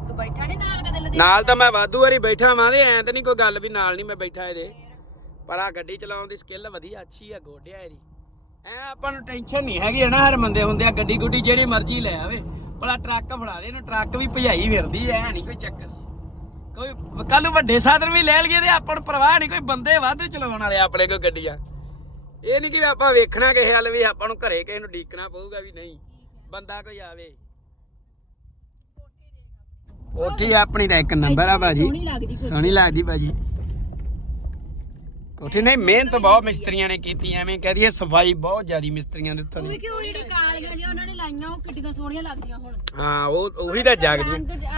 ਤੂੰ ਬੈਠਾ ਨਹੀਂ ਨਾਲ ਕਦੇ ਲਦੇ ਨਾਲ ਤਾਂ ਮੈਂ ਵਾਧੂ ਵਾਰੀ ਬੈਠਾ ਵਾਂ ਤੇ ਐਂ ਤਾਂ ਨਹੀਂ ਕੋਈ ਗੱਲ ਵੀ ਨਾਲ ਨਹੀਂ ਮੈਂ ਬੈਠਾ ਇਹਦੇ। ਪਰ ਆ ਗੱਡੀ ਚਲਾਉਣ ਦੀ ਸਕਿੱਲ ਵਧੀਆ ਅੱਛੀ ਆ ਗੋਡਿਆ ਇਹਦੀ। ਐ ਆਪਾਂ ਨੂੰ ਟੈਨਸ਼ਨ ਨਹੀਂ ਹੈਗੀ ਹੈ ਨਾ ਹਰ ਬੰਦੇ ਹੁੰਦੇ ਆ ਗੱਡੀ ਗੁੱਡੀ ਜਿਹੜੀ ਮਰਜ਼ੀ ਲੈ ਆਵੇ। ਭਲਾ ਟਰੱਕ ਫੜਾ ਦੇ ਇਹਨੂੰ ਟਰੱਕ ਵੀ ਭਜਾਈ ਫਿਰਦੀ ਐ ਨਹੀਂ ਕੋਈ ਚੱਕਰ। ਕੋਈ ਕੱਲ ਨੂੰ ਵੱਡੇ ਸਾਧਨ ਵੀ ਲੈ ਲਈਏ ਤੇ ਆਪਾਂ ਨੂੰ ਪਰਵਾਹ ਨਹੀਂ ਕੋਈ ਬੰਦੇ ਵਾਧੂ ਚਲਾਉਣ ਵਾਲੇ ਆਪਣੇ ਕੋਲ ਗੱਡੀਆਂ। ਇਹ ਨਹੀਂ ਕਿ ਆਪਾਂ ਵੇਖਣਾ ਕਿਸੇ ਹੱਲ ਵੀ ਆਪਾਂ ਨੂੰ ਘਰੇ ਕਿਸੇ ਨੂੰ ਡੀਕਣਾ ਪਊਗਾ ਵੀ ਨਹੀਂ ਬੰਦਾ ਕੋਈ ਆਵੇ। ਕੋਠੀ ਆਪਣੀ। ਦਾ ਇੱਕ ਨੰਬਰ ਆ ਭਾਜੀ। ਸੋਹਣੀ ਲੱਗਦੀ ਭਾਜੀ। ਕੋਠੀ ਨਹੀਂ ਮਿਹਨਤ ਬਹੁਤ ਮਿਸਤਰੀਆਂ ਨੇ ਕੀਤੀ ਐਵੇਂ ਕਹਦੀ ਇਹ ਸਫ਼ਾਈ ਬਹੁਤ ਜ਼ਿਆਦੀ ਮਿਸਤਰੀਆਂ ਦੇ ਉਹ ਵੀ ਦੀ ਕਿਉਂ ਜਿਹੜੀ ਕਾਲੀਆਂ ਜਿਹੀਆਂ ਉਹਨਾਂ ਨੇ ਲਾਈਆਂ ਉਹ ਕਿੱਡੀਆਂ ਸੋਹਣੀਆਂ ਲੱਗਦੀਆਂ ਹੁਣ। ਹਾਂ ਉਹ ਉਹੀ ਤਾਂ ਜਗਦੀ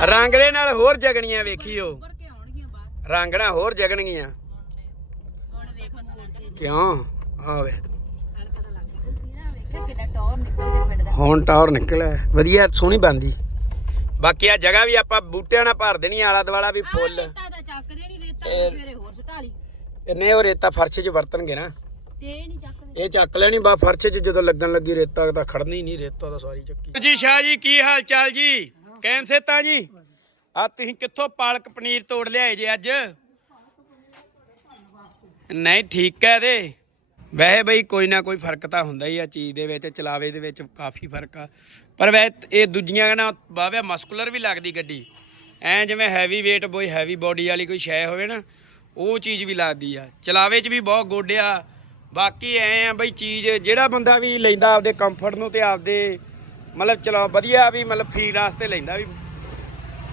ਰੰਗ ਦੇ ਨਾਲ ਹੋਰ ਜਗਣੀਆਂ ਵੇਖੀਓ। ਉੱਪਰ ਕੇ ਆਉਣਗੀਆਂ ਬਾਹਰ। ਹੋਰ ਜਗਣਗੀਆਂ। ਹੁਣ ਵੇਖਣ ਨੂੰ ਲੱਗੇ ਕਿਉਂ? ਆਵੇ ਕਿੱਡਾ ਟੌਰ ਨਿਕਲ ਕੇ ਪਿੰਡ ਦਾ। ਹੁਣ ਟਾਵਰ ਨਿਕਲਿਆ। ਵਧੀਆ ਸੋਹਣੀ ਬੰਦੀ ਬਾਕੀ ਆ ਜਗ੍ਹਾ ਵੀ ਆਪਾਂ ਬੂਟਿਆਂ ਨਾਲ ਭਰ ਦੇਣੀ ਆਲਾ ਦੁਆਲਾ ਵੀ ਫੁੱਲ। ਰੇਤਾ ਦਾ ਚੱਕਦੇ ਨਹੀਂ ਰੇਤਾ ਤੇ ਸਵੇਰੇ ਇਹਨੇ ਉਹ ਰੇਤਾ ਫਰਸ਼ 'ਚ ਵਰਤਣਗੇ ਨਾ। ਤੇ ਇਹ ਨਹੀਂ ਚੱਕਦੇ। ਇਹ ਚੱਕ ਲੈਣੀ ਬਾ ਫਰਸ਼ 'ਚ ਜਦੋਂ ਲੱਗਣ ਲੱਗੀ ਰੇਤਾ ਤਾਂ ਖੜਨੀ ਨਹੀਂ ਰੇਤਾ ਤਾਂ ਸਾਰੀ ਚੱਕੀ। ਜੀ ਸ਼ਾਹ ਜੀ ਕੀ ਹਾਲ ਚਾਲ ਜੀ? ਕੈਮ ਸੇਤਾ ਜੀ? ਆ ਤੁਸੀਂ ਕਿੱਥੋਂ ਪਾਲਕ ਪਨੀਰ ਤੋੜ ਲਿਆਏ ਜੇ ਅੱਜ? ਨਹੀਂ ਠੀਕ ਹੈ ਦੇ ਵੈਸੇ ਬਈ ਕੋਈ ਨਾ ਕੋਈ ਫ਼ਰਕ ਤਾਂ ਹੁੰਦਾ ਹੀ ਆ ਚੀਜ਼ ਦੇ ਵਿੱਚ ਚਲਾਵੇ ਦੇ ਵਿੱਚ ਕਾਫੀ ਫ਼ਰਕ ਆ। ਪਰ ਵੈ ਇਹ ਦੂਜੀਆਂ ਨਾ ਬਾਵੇ ਮਸਕੂਲਰ ਵੀ ਲੱਗਦੀ ਗੱਡੀ। ਐ ਜਿਵੇਂ ਹੈਵੀ weight ਬੋਈ ਹੈਵੀ ਬੋਡੀ ਵਾਲੀ ਕੋਈ ਸ਼ੈ ਹੋਵੇ ਨਾ ਉਹ ਚੀਜ਼ ਵੀ ਲੱਗਦੀ ਆ। ਚਲਾਵੇ 'ਚ ਵੀ ਬਹੁਤ ਗੋਡਿਆ ਬਾਕੀ ਐ ਆ ਬਈ ਚੀਜ਼ ਜਿਹੜਾ ਬੰਦਾ ਵੀ ਲੈਂਦਾ ਆਪਦੇ ਕੰਫਰਟ ਨੂੰ ਤੇ ਆਪਦੇ ਮਤਲਬ ਚਲਾ ਵਧੀਆ ਵੀ ਮਤਲਬ ਫੀਲ ਵਾਸਤੇ ਲੈਂਦਾ ਵੀ।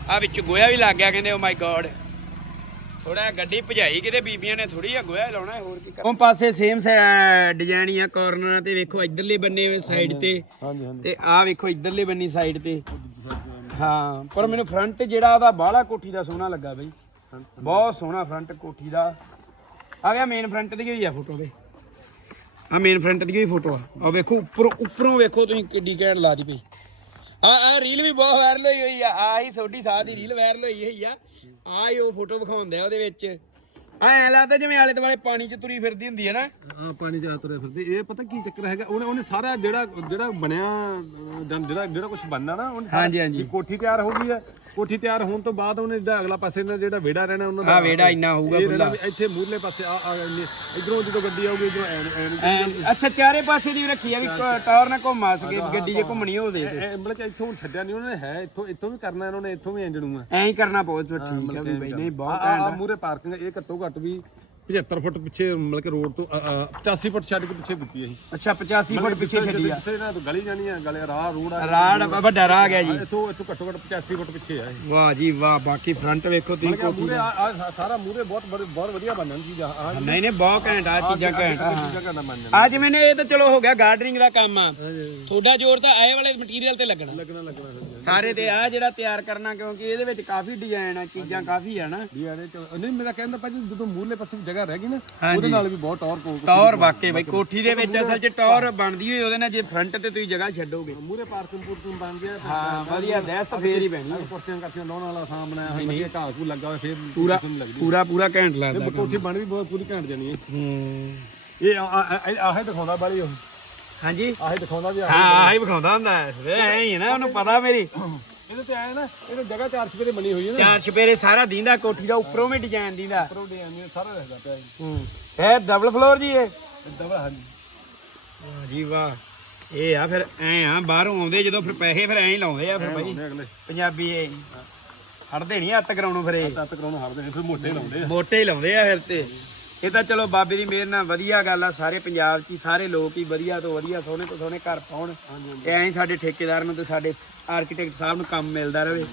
ਆ ਵਿੱਚ ਗੋਇਆ ਵੀ ਲੱਗ ਗਿਆ ਕਹਿੰਦੇ ਓ ਮਾਈ ਗॉड ਥੋੜਾ ਗੱਡੀ ਭਜਾਈ ਕਿਤੇ ਬੀਬੀਆਂ ਨੇ ਥੋੜੀ ਜਿਹਾ ਗੋਇਆ ਲਾਉਣਾ ਹੈ, ਹੋਰ ਕੀ ਕਰ ਉਹ ਪਾਸੇ ਸੇਮ ਡਿਜ਼ਾਈਨ ਹੀ ਆ ਕਾਰਨਰਾਂ ਤੇ ਵੇਖੋ ਇਧਰਲੇ ਬੰਨੇ ਵੇ ਸਾਈਡ ਤੇ। ਤੇ ਆਹ ਵੇਖੋ ਇਧਰਲੇ ਬੰਨੀ ਸਾਈਡ ਤੇ। ਹਾਂ ਪਰ ਮੈਨੂੰ ਫਰੰਟ ਜਿਹੜਾ ਉਹਦਾ ਬਾਹਲਾ ਕੋਠੀ ਦਾ ਸੋਹਣਾ ਲੱਗਾ ਬਈ। ਬਹੁਤ ਸੋਹਣਾ ਫਰੰਟ ਕੋਠੀ ਦਾ। ਆ ਗਿਆ ਮੇਨ ਫਰੰਟ ਦੀ ਹੋਈ ਆ ਫੋਟੋ ਵੇ ਆ ਮੇਨ ਫਰੰਟ ਦੀ ਹੋਈ ਫੋਟੋ ਆ। ਆ ਵੇਖੋ ਉੱਪਰੋਂ ਉੱਪਰੋਂ ਵੇਖੋ ਤੁਸੀਂ ਕਿੱਡੀ ਘੈਂਟ ਲਾਦੀ ਪਈ। ਆ ਆ ਰੀਲ ਵੀ ਬਹੁਤ ਵਾਇਰਲ ਹੋਈ ਹੋਈ ਆ। ਆ ਹੀ ਸੋਡੀ ਸਾਹ ਦੀ ਰੀਲ ਵਾਇਰਲ ਹੋਈ ਹੋਈ ਆ। ਆ ਹੀ ਉਹ ਫੋਟੋ ਵਿਖਾਉਂਦੇ ਆ ਉਹਦੇ ਵਿੱਚ। ਆ ਐ ਲੱਗਦਾ ਜਿਵੇਂ ਆਲੇ ਦੁਆਲੇ ਪਾਣੀ 'ਚ ਤੁਰੀ ਫਿਰਦੀ ਹੁੰਦੀ ਹੈ ਨਾ। ਹਾਂ ਪਾਣੀ ਦੇ ਤੁਰੇ ਫਿਰਦੇ। ਇਹ ਪਤਾ ਕੀ ਚੱਕਰ ਹੈਗਾ? ਉਹਨੇ ਉਹਨੇ ਸਾਰਾ ਜਿਹੜਾ ਜਿਹੜਾ ਬਣਿਆ ਅਹ, ਜਾਂ ਜਿਹੜਾ ਜਿਹੜਾ ਕੁਝ ਬਣਨਾ ਨਾ ਉਹਨੇ ਸਾਰਾ- ਹਾਂਜੀ, ਹਾਂਜੀ। ਕੋਠੀ ਤਿਆਰ ਹੋ ਗਈ ਹੈ। ਕੋਠੀ ਤਿਆਰ ਹੋਣ ਤੋਂ ਬਾਅਦ ਉਹਨੇ ਜਿਹੜਾ ਅਗਲਾ ਪਾਸੇ ਨਾਲ ਜਿਹੜਾ ਵਿਹੜਾ ਰਹਿਣਾ ਉਹਨਾਂ ਦਾ ਆਹ ਵਿਹੜਾ ਇੰਨਾ ਹੋਊਗਾ ਇਹ ਰਹਿਣਾ ਖੁੱਲ੍ਹਾ। ਵੀ ਇੱਥੇ ਮੂਰਲੇ ਪਾਸੇ ਆ ਆ ਇਧਰੋਂ ਜਦੋਂ ਗੱਡੀ ਆਊਗੀ ਇਧਰੋਂ ਅੱਛਾ ਚਾਰੇ ਪਾਸੇ ਦੀ ਰੱਖੀ ਆ ਵੀ ਕ- ਟਾਵਰ ਨਾ ਘੁੰਮਾ ਸਕੇ ਗੱਡੀ ਜੇ ਘੁੰਮਣੀ ਹੋਵੇ ਤੇ। ਐ ਮਤਲਬ ਕਿ ਇੱਥੋਂ ਛੱਡਿਆ ਨਹੀਂ ਉਹਨਾਂ ਨੇ ਹੈ ਇੱਥੋਂ ਇੱਥੋਂ ਵੀ ਕਰਨਾ ਇਹਨਾਂ ਨੇ ਇੱਥੋਂ ਵੀ ਇੰਜਣ ਨੂੰ ਐਂ ਹੀ ਕਰਨਾ ਬਹੁਤ ਠੀਕ ਆ ਵੀ ਬਈ ਨਹੀਂ ਬਹੁਤ ਆ ਘੈਂਟ ਮੂਰੇ ਪਾਰਕਿੰਗ ਇਹ ਘੱਟੋ ਘੱਟ ਵੀ 75 ਫੁੱਟ ਪਿੱਛੇ ਮਤਲਬ ਕਿ ਰੋਡ ਤੋਂ ਅ, ਅ, 85 ਫੁੱਟ ਛੱਡ ਕੇ ਪਿੱਛੇ ਦਿੱਤੀ ਹੈ ਅੱਛਾ 85 ਫੁੱਟ ਪਿੱਛੇ ਛੱਡੀ ਆ। ਜਿੱਥੇ ਨਾ ਤੂੰ ਗਲੀ ਜਾਣੀ ਆ ਗਲੇ ਰਾਹ ਰੋਡ ਆ। ਰਾੜ ਵੱਡਾ ਰਾਹ ਗਿਆ ਜੀ। ਇੱਥੋਂ ਇੱਥੋਂ ਘੱਟੋ ਘੱਟ 85 ਫੁੱਟ ਪਿੱਛੇ ਆ ਇਹ। ਵਾਹ ਜੀ ਵਾਹ ਬਾਕੀ ਫਰੰਟ ਵੇਖੋ ਤੁਸੀਂ ਕੋਠੀ ਮੂਰੇ ਆ ਸਾਰਾ ਮੂਰੇ ਬਹੁਤ ਬੜੇ- ਬਹੁਤ ਵਧੀਆ ਬਣਨ ਚੀਜ਼ ਆ। ਆ ਨਹੀਂ ਨਹੀਂ ਬਹੁਤ ਘੈਂਟ ਆ ਚੀਜ਼ਾਂ ਘੈਂਟ ਆ ਚੀਜ਼ਾਂ ਕਰਨਾ ਮੰਨ ਜਾਂਦਾ ਅੱਜ ਮੈਨੂੰ ਇਹ ਤਾਂ ਚਲੋ ਹੋ ਗਿਆ ਗਾਰਡਨਿੰਗ ਦਾ ਕੰਮ ਆ। ਤੁਹਾਡਾ ਜ਼ੋਰ ਤਾਂ ਆਏ ਵਾਲੇ ਮਟੀਰੀਅਲ ਤੇ ਲੱਗਣਾ। ਲੱਗਣਾ ਲੱਗਣਾ। ਸਾਰੇ ਤੇ ਆ ਜਿਹੜਾ ਤਿਆਰ ਕਰਨਾ ਕਿਉਂਕਿ ਇਹਦੇ ਵਿੱਚ ਕਾਫੀ ਡਿਜ਼ਾਈਨ ਆ ਚੀਜ਼ਾਂ ਕਾਫੀ ਆ ਨਾ। ਚਲੋ ਨਹੀਂ ਮੇਰਾ ਕਹਿੰਦਾ ਭਾਜੀ ਜਦੋਂ ਮੂਰਲੇ ਪਾਸੇ ਜਗ੍ਹਾ ਰਹਿ ਗਈ ਨਾ ਉਹਦੇ ਨਾਲ ਵੀ ਬਹੁਤ ਟੌਰ ਕੋ ਟੌਰ ਵਾਕੇ ਬਈ ਕੋਠੀ ਦੇ ਵਿੱਚ ਅਸਲ 'ਚ ਟੌਰ ਬਣਦੀ ਹੋਈ ਉਹਦੇ ਨਾਲ ਜੇ ਫਰੰਟ ਤੇ ਤੁਸੀਂ ਜਗ੍ਹਾ ਛੱਡੋਗੇ। ਮੂਰੇ ਪਾਰਕਿੰਗ ਪੂਰਕਿੰਗ ਬਣ ਗਿਆ ਹਾਂ ਵਧੀਆ ਦਹਿਸ ਤਾਂ ਫੇਰ ਹੀ ਆ। ਕੁਰਸੀਆਂ ਕਰਸੀਆਂ ਲਾਉਣ ਵਾਲਾ ਬਣਾਇਆ ਹੋਇਆ ਵਧੀਆ ਘਾਹ ਘੂ ਲੱਗਾ ਹੋਇਆ ਫੇਰ ਪੂਰਾ ਪੂਰਾ ਪੂਰਾ ਘੈਂਟ ਲੱਗਦਾ ਕੋਠੀ ਬਣ ਵੀ ਬਹੁਤ ਪੂਰੀ ਘੈਂਟ ਜਾਣੀ ਹੈ। ਹੂੰ। ਇਹ ਆਹੇ ਦਿਖਾਉਂਦਾ ਬਾਲੀ ਉਹ। ਹਾਂਜੀ। ਆਹੇ ਦਿਖਾਉਂਦਾ ਵੀ ਆਹੇ ਹਾਂ ਆਹੀ ਵਿਖਾਉਂਦਾ ਹੁੰਦਾ। ਹੈ ਵੇ ਐਂ ਹੀ ਹੈ ਨਾ ਉਹਨੂੰ ਪਤਾ ਮੇਰੀ। ਇਹਦੇ ਤੇ ਆਇਆ ਨਾ ਇਹਦੇ ਜਗ੍ਹਾ ਚਾਰ ਚਪੇਰੇ ਬਣੀ ਹੋਈ ਹੈ ਨਾ। ਚਾਰ ਛਪੇਰੇ ਸਾਰਾ ਦੀਂਦਾ ਕੋਠੀ ਦਾ ਉੱਪਰੋਂ ਵੀ ਡਿਜ਼ਾਈਨ ਦੀਂਦਾ। ਪਰੋਡੇ ਆਂਦੀ ਸਾਰਾ ਰਹਿਦਾ ਪਿਆ ਜੀ। ਹੂੰ। ਇਹ ਡਬਲ ਫਲੋਰ ਜੀ ਇਹ? ਦਬੜਾ ਹਾਂਜੀ। ਵਾਹ ਜੀ ਵਾਹ। ਇਹ ਆ ਫਿਰ ਐ ਆ ਬਾਹਰੋਂ ਆਉਂਦੇ ਜਦੋਂ ਫਿਰ ਪੈਸੇ ਫਿਰ ਐਂ ਹੀ ਲਾਉਂਦੇ ਆ ਫਿਰ ਉਹਨੇ ਅਗਲੇ। ਪੰਜਾਬੀ ਇਹ ਹੜਦੇ ਨਹੀਂ ਹੱਥ ਕਰਾਉਣੋਂ ਫਿਰ ਇਹ। ਤੱਤ ਕਰਾਉਣ ਹਰਦੇ ਨੇ ਫਿਰ ਮੋਟੇ ਲਾਉਂਦੇ ਆ। ਮੋਟੇ ਹੀ ਲਾਉਂਦੇ ਆ ਫਿਰ ਤੇ। ਇਹ ਤਾਂ ਚਲੋ ਬਾਬੇ ਦੀ ਮਿਹਰ ਨਾਲ ਵਧੀਆ ਗੱਲ ਆ ਸਾਰੇ ਪੰਜਾਬ 'ਚ ਹੀ ਸਾਰੇ ਲੋਕ ਹੀ ਵਧੀਆ ਤੋਂ ਵਧੀਆ ਸੋਹਣੇ ਤੋਂ ਸੋਹਣੇ ਘਰ ਪਾਉਣ। ਐਂ ਸਾਡੇ ਠੇਕੇਦਾਰ ਨੂੰ ਤੇ ਸਾਡੇ ਆਰਕੀਟੈਕਟ ਸਾਹਿਬ ਨੂੰ ਕੰਮ ਮਿਲਦਾ ਰਹੇ।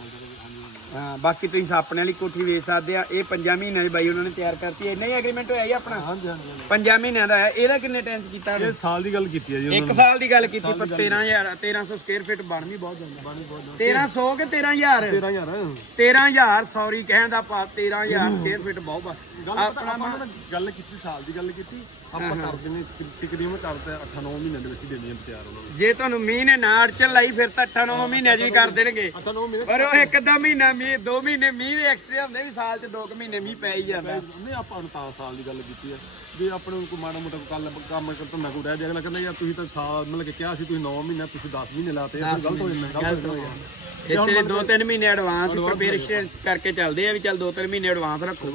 ਹਾਂ ਬਾਕੀ ਤੁਸੀਂ ਆਪਣੇ ਵਾਲੀ ਕੋਠੀ ਵੇਚ ਸਕਦੇ ਆ। ਇਹ ਪੰਜਾਂ ਮਹੀਨਿਆਂ ਦੀ ਬਾਈ ਉਹਨਾਂ ਨੇ ਤਿਆਰ ਕਰਤੀ ਹੈ ਇੰਨਾ ਹੀ ਐਗਰੀਮੈਂਟ ਹੋਇਆ ਜੀ ਆਪਣਾ? ਹਾਂਜੀ ਹਾਂਜੀ ਹਾਂਜੀ। ਪੰਜਾਂ ਮਹੀਨਿਆਂ ਦਾ ਹੈ ਇਹਦਾ ਕਿੰਨੇ ਟਾਈਮ ਚ ਕੀਤਾ ਇਹ ਸਾਲ ਦੀ ਗੱਲ ਕੀਤੀ ਹੈ ਜੀ ਇੱਕ ਸਾਲ ਦੀ ਗੱਲ ਕੀਤੀ ਪਰ 13000 1300 ਸਕੁਅਰ ਫੀਟ ਬਣ ਵੀ ਬਹੁਤ ਜਾਂਦਾ ਬਾਣੀ ਬਹੁਤ 1300 ਕਿ 13000 13000 13000 ਸੌਰੀ ਕਹਿਣ ਦਾ ਪਾ 13000 ਸਕੁਅਰ ਫੀਟ ਬਹੁਤ ਬਾ ਗੱਲ ਪਤਾ ਆਪਾਂ ਗੱਲ ਕੀਤੀ ਸਾਲ ਦੀ ਗੱਲ ਕੀਤੀ। ਆਪਾਂ ਕਰ ਦਿੰਨੇ ਤਕਰੀਬਨ ਕਰਦੇ 8-9 ਮਹੀਨਿਆਂ ਦੇ ਵਿੱਚ ਹੀ ਦੇਣੀ ਹੈ ਤਿਆਰ ਉਹਨਾਂ ਜੇ ਤੁਹਾਨੂੰ ਮੀਂਹ ਨੇ ਨਾ ਅੜਚਨ ਲਾਈ ਫਿਰ ਤਾਂ 8-9 ਮਹੀਨਿਆਂ 'ਚ ਵੀ ਕਰ ਦੇਣਗੇ। 8-9 ਮਹੀਨੇ ਪਰ ਉਹ ਇੱਕ ਅੱਧਾ ਮਹੀਨਾ ਮੀਂਹ ਦੋ ਮਹੀਨੇ ਮੀਂਹ ਦੇ ਐਕਸਟਰਾ ਹੁੰਦੇ ਵੀ ਸਾਲ 'ਚ ਦੋ ਕੁ ਮਹੀਨੇ ਮੀਂਹ ਪੈ ਹੀ ਜਾਂਦਾ। ਨਹੀਂ ਆਪਾਂ ਨੂੰ ਤਾਂ ਸਾਲ ਦੀ ਗੱਲ ਕੀਤੀ ਹੈ ਜੇ ਆਪਣੇ ਨੂੰ ਕੋਈ ਮਾੜਾ ਮੋਟਾ ਕੱਲ ਕੰਮ ਧੰਦਾ ਕੋਈ ਰਹਿ ਜਾਏ ਅਗਲਾ ਕਹਿੰਦਾ ਯਾਰ ਤੁਸੀਂ ਤਾਂ ਸਾਲ ਮਤਲਬ ਕਿ ਕਿਹਾ ਸੀ ਤੁਸੀਂ 9 ਮਹੀਨੇ ਤੁਸੀਂ 10 ਮਹੀਨੇ ਲਾਤੇ ਇਹ ਗਲਤ ਹੋ ਜਾਂਦਾ ਗਲਤ ਹੋ ਜਾਂਦਾ। ਇਸੇ ਲਈ ਦੋ ਤਿੰਨ ਮਹੀਨੇ ਐਡਵਾਂਸ ਪ੍ਰੀਪੇਰੇਸ਼ਨ ਕਰਕੇ ਚੱਲਦੇ ਆ ਵੀ ਚੱਲ ਦੋ ਤਿੰਨ ਮਹੀਨੇ ਐਡਵਾਂਸ ਰੱਖੋ।